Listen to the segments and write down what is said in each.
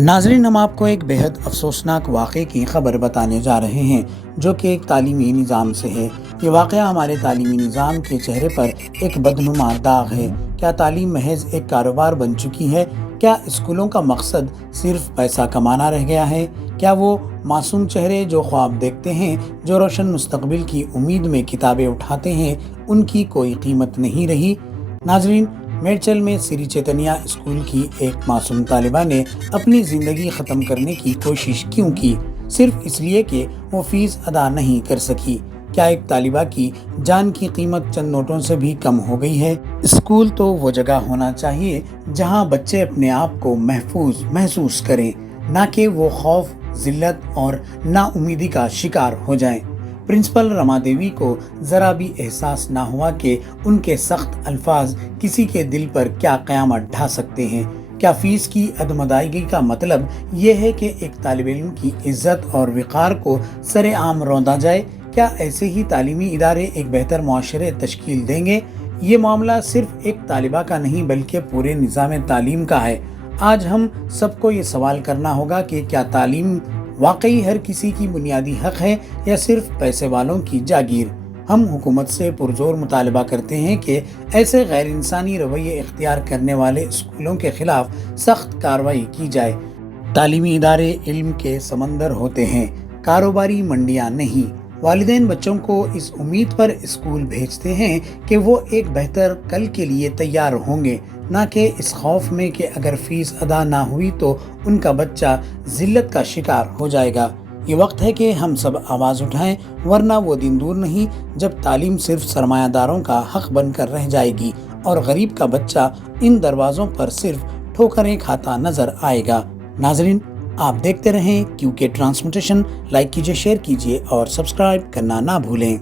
नाजरीन, हम आपको एक बेहद अफसोसनाक वाक़े की ख़बर बताने जा रहे हैं जो कि एक तालीमी निज़ाम से है। ये वाक़या हमारे तालीमी निज़ाम के चेहरे पर एक बदनुमा दाग है। क्या तालीम महज एक कारोबार बन चुकी है? क्या स्कूलों का मकसद सिर्फ पैसा कमाना रह गया है? क्या वो मासूम चेहरे जो ख्वाब देखते हैं, जो रोशन मुस्तकबिल की उम्मीद में किताबें उठाते हैं, उनकी कोई कीमत नहीं रही? नाजरीन, मेडचल में श्री चैतन्या स्कूल की एक मासूम तालिबा ने अपनी ज़िंदगी ख़त्म करने की कोशिश क्यों की? सिर्फ इसलिए कि वो फ़ीस अदा नहीं कर सकी। क्या एक तालिबा की जान की कीमत चंद नोटों से भी कम हो गई है? स्कूल तो वो जगह होना चाहिए जहां बच्चे अपने आप को महफूज महसूस करें, ना कि वो खौफ, जिल्लत और नाउमीदी का शिकार हो जाएं। प्रिंसिपल रमा देवी को ज़रा भी एहसास ना हुआ कि उनके सख्त अल्फाज किसी के दिल पर क्या क़यामत ढा सकते हैं। क्या फ़ीस की अदम अदायगी का मतलब ये है कि एक तालिब इल्म की इज़्ज़त और वक़ार को सरेआम रौंदा जाए? क्या ऐसे ही तालीमी इदारे एक बेहतर मुआशरे तश्कील देंगे? ये मामला सिर्फ एक तालिबा का नहीं बल्कि पूरे निज़ाम तालीम का है। आज हम सबको ये सवाल करना होगा कि क्या तालीम वाकई हर किसी की बुनियादी हक है या सिर्फ पैसे वालों की जागीर? हम हुकूमत से पुरजोर मुतालबा करते हैं कि ऐसे गैर इंसानी रवैये इख्तियार करने वाले स्कूलों के खिलाफ सख्त कार्रवाई की जाए। तालीमी इदारे इल्म के समंदर होते हैं, कारोबारी मंडियां नहीं। वालिदैन बच्चों को इस उम्मीद पर स्कूल भेजते हैं कि वो एक बेहतर कल के लिए तैयार होंगे, ना कि इस खौफ में कि अगर फीस अदा ना हुई तो उनका बच्चा जिल्लत का शिकार हो जाएगा। ये वक्त है कि हम सब आवाज़ उठाएं, वरना वो दिन दूर नहीं जब तालीम सिर्फ सरमायादारों का हक बनकर रह जाएगी और गरीब का बच्चा इन दरवाज़ों पर सिर्फ ठोकरें खाता नजर आएगा। नाजरीन, आप देखते रहें क्योंकि ट्रांसमिटेशन। लाइक कीजिए, शेयर कीजिए और सब्सक्राइब करना ना भूलें।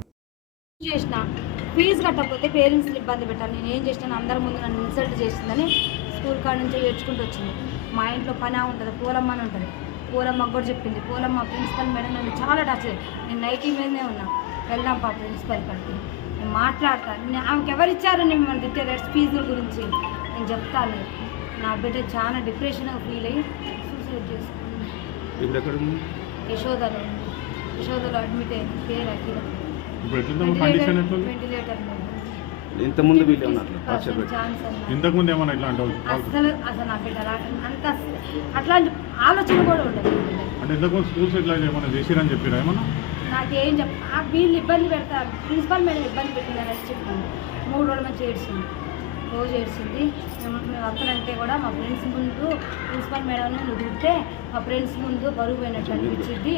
ఫీజు కట్టకపోతే పేరెంట్స్ని ఇబ్బంది పెట్టాలి. నేను ఏం చేసినాను, అందరి ముందు నన్ను ఇన్సల్ట్ చేసిందని స్కూల్ కాడ నుంచి ఏడ్చుకుంటూ వచ్చింది. మా ఇంట్లో పని ఉంటుంది, పోలమ్మ అని ఉంటుంది. పోలమ్మకు కూడా చెప్పింది. పోలమ్మ ప్రిన్సిపల్ మేడం నన్ను చాలా టచ్ చేయాలి. నేను నైటీ మీదనే ఉన్నా. వెళ్దాం పా ప్రిన్సిపల్ కాడికి, నేను మాట్లాడతాను. ఆమెకి ఎవరు ఇచ్చారు నేను మన తిట్టే ఫీజుల గురించి నేను చెప్తాను. నా బిడ్డ చాలా డిప్రెషన్గా ఫీల్ అయ్యి సూసైడ్ చేసుకున్నాను. యశోదలో అడ్మిట్ అయింది. పేరు అఖిల. వెంటిలేటర్ ఇంతకుముందు ఇంతకుముందు ఏమన్నా ఇట్లా అసలు నా బిడ్డ అంత అట్లాంటి ఆలోచన కూడా ఉండదు. అంటే ఇంతకుముందు స్కూల్స్ ఇట్లా ఏమన్నా చేసిరని చెప్పారా? ఏమన్నా నాకేం వీళ్ళు ఇబ్బంది పెడతారు, ప్రిన్సిపల్ మేడం ఇబ్బంది పెట్టిందని చెప్పింది. 3 రోజుల నుంచి ఏడ్చింది, రోజు ఏడ్చింది. మేము అక్కడంటే కూడా మా ఫ్రెండ్స్ ముందు ప్రిన్సిపల్ మేడం నువ్వు తింటే మా ఫ్రెండ్స్ ముందు బరువు పోయినట్టు అనిపించింది.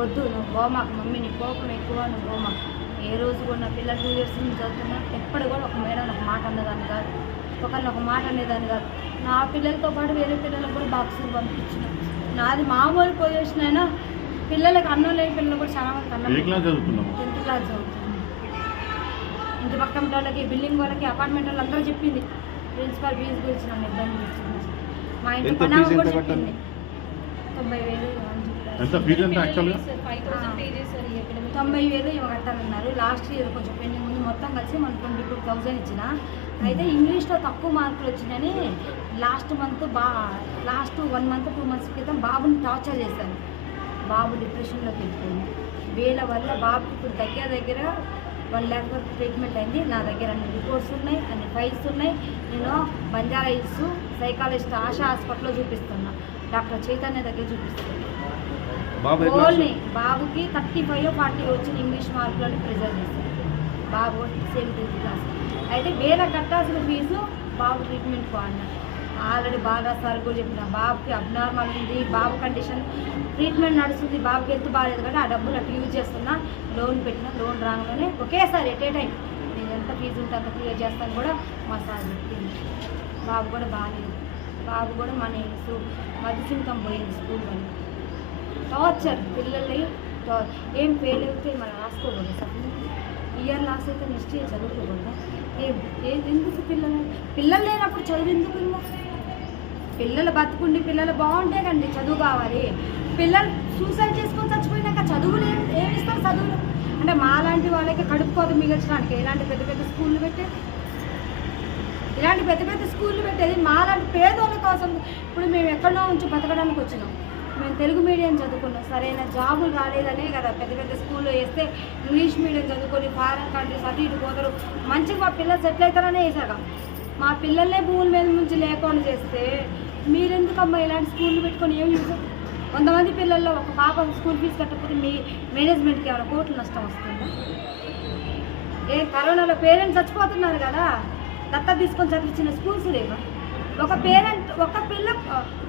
వద్దు, నువ్వు పోమాకు మమ్మీ, నీ కోపం ఎక్కువ, నువ్వు పోమాకు. ఏ రోజు కూడా నా పిల్లలు 2 years నుంచి చదువుతున్నా ఎప్పుడు కూడా ఒక మేడం ఒక మాట అన్నదాన్ని కాదు, ఒకరిని ఒక మాట అనేదాన్ని కాదు. నా పిల్లలతో పాటు వేరే పిల్లలకు కూడా బాక్సులు పంపించిన. నాది మామూలు పొజిషన్ అయినా పిల్లలకి అన్నం లేని పిల్లలు కూడా చాలా మంది అన్నం. 10th class చదువుతున్నాను. ఇంటి పక్కన వాళ్ళకి, బిల్డింగ్ వాళ్ళకి, అపార్ట్మెంట్ వాళ్ళు అందరూ చెప్పింది ప్రిన్సిపల్ ఫీజు గురించి నన్ను ఇబ్బంది చేస్తుంది. మా ఇంటి పని కూడా చెప్పింది. 90,000 90,000 ఇవ్వ కట్టాలన్నారు. లాస్ట్ ఇయర్ కొంచెం పెండింగ్ ముందు మొత్తం కలిసి మనకు 22,000 ఇచ్చిన. అయితే ఇంగ్లీష్లో తక్కువ మార్కులు వచ్చినాయని లాస్ట్ 1 month 2 months క్రితం బాబుని టార్చర్ చేశాను. బాబు డిప్రెషన్లోకి వెళ్ళిపోయింది. వీళ్ళ వల్ల బాబుకి ఇప్పుడు దగ్గర 1 lakh వరకు ట్రీట్మెంట్ అయింది. నా దగ్గర అన్ని రిపోర్ట్స్ ఉన్నాయి, అన్ని ఫైల్స్ ఉన్నాయి. నేను బంజారా హిల్స్ సైకాలజిస్ట్ ఆశా హాస్పిటల్లో చూపిస్తున్నా, డాక్టర్ చైతన్య దగ్గర చూపిస్తున్నాను. ఓన్లీ బాబుకి 35 40 వచ్చిన ఇంగ్లీష్ మార్కులని ప్రిజర్వ్ చేశారు. బాబు సేమ్ 10th class. అయితే వేరే కట్టాల్సిన ఫీజు బాబు ట్రీట్మెంట్ అన్నారు. ఆల్రెడీ బాగా సార్ కూడా చెప్పిన బాబుకి అబ్నార్మల్ ఉంది, బాబు కండిషన్ ట్రీట్మెంట్ నడుస్తుంది, బాబుకి హెల్త్ బాగాలేదు కానీ ఆ డబ్బులు అటు యూజ్ చేస్తున్నా. లోన్ పెట్టిన, లోన్ రాగానే ఒకేసారి ఎట్ ఏ టైం నేను ఎంత ఫీజు ఉంటే అంత క్లియర్ చేస్తాను కూడా మా సార్ చెప్పింది. బాబు కూడా బాగాలేదు. బాబు కూడా మన మధ్యసింకం పోయింది స్కూల్ వల్ల. టార్చర్ పిల్లల్ని ఏం ఫెయిల్ అయితే మనం రాసుకోకూడదు. ఇయర్ లాస్ అయితే నెక్స్ట్ ఇయర్ చదువుకోకూడదు. ఎందుకు పిల్లలు లేనప్పుడు చదువు ఎందుకు? పిల్లలు బతుకుండి పిల్లలు బాగుంటే కండి చదువు కావాలి. పిల్లలు సూసైడ్ చేసుకొని చచ్చిపోయినాక చదువులు ఏమిస్తారు? చదువులు అంటే మాలాంటి వాళ్ళకి కడుపు కోత మిగల్చడానికి ఎలాంటి పెద్ద పెద్ద స్కూళ్ళు పెట్టే ఇలాంటి పెద్ద పెద్ద స్కూళ్ళు పెట్టేది మాలాంటి పేదోళ్ళ కోసం. ఇప్పుడు మేము ఎక్కడో నుంచి బతకడానికి వచ్చినాం, మేము తెలుగు మీడియం చదువుకున్నాం, సరైన జాబులు రాలేదనే కదా పెద్ద పెద్ద స్కూల్లో వేస్తే ఇంగ్లీష్ మీడియం చదువుకొని ఫారెన్ కంట్రీస్ అటు ఇటు పోతారు, మంచిగా మా పిల్లలు సెటిల్ అవుతారనే వేసాక మా పిల్లల్నే భూముల మీద నుంచి లేకుండా చేస్తే మీరెందుకమ్మా ఇలాంటి స్కూళ్ళు పెట్టుకొని ఏం యూజ్? కొంతమంది పిల్లల్లో ఒక పాప స్కూల్ ఫీజు కట్టకపోతే మీ మేనేజ్మెంట్కి ఏమైనా కోట్లు నష్టం వస్తుందా? కరోనాలో పేరెంట్స్ చచ్చిపోతున్నారు కదా, దత్తా తీసుకొని చదివించిన స్కూల్స్ లేవా? ఒక పేరెంట్ ఒక పిల్ల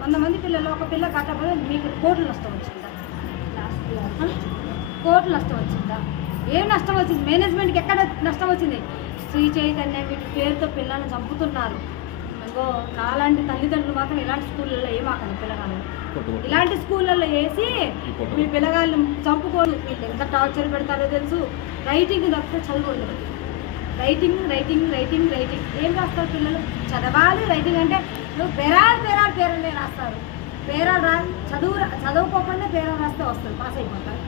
100 మంది పిల్లలు ఒక పిల్ల కట్టకపోతే మీకు కోట్లు నష్టం వచ్చిందా? కోట్లు నష్టం వచ్చిందా? ఏం నష్టం వచ్చింది? మేనేజ్మెంట్కి ఎక్కడ నష్టం వచ్చింది? శ్రీ చైతన్య వీటి పేరుతో పిల్లల్ని చంపుతున్నారు. ఇంకో నాలాంటి తల్లిదండ్రులు మాత్రం ఇలాంటి స్కూళ్ళల్లో ఏమాకండి పిల్లగాళ్ళు, ఇలాంటి స్కూళ్ళల్లో వేసి మీ పిల్లగాళ్ళని చంపుకోరు. వీళ్ళు ఎంత టార్చర్ పెడతారో తెలుసు. రైటింగ్ తప్పితే చదువుకోలేదు. రైటింగ్ రైటింగ్ రైటింగ్ రైటింగ్ ఏం రాస్తారు పిల్లలు? చదవాలి. రైటింగ్ అంటే నువ్వు పేరాలనే రాస్తారు. చదువుకోకుండా పేరాలు రాస్తే వస్తుంది, పాస్ అయిపోతారు.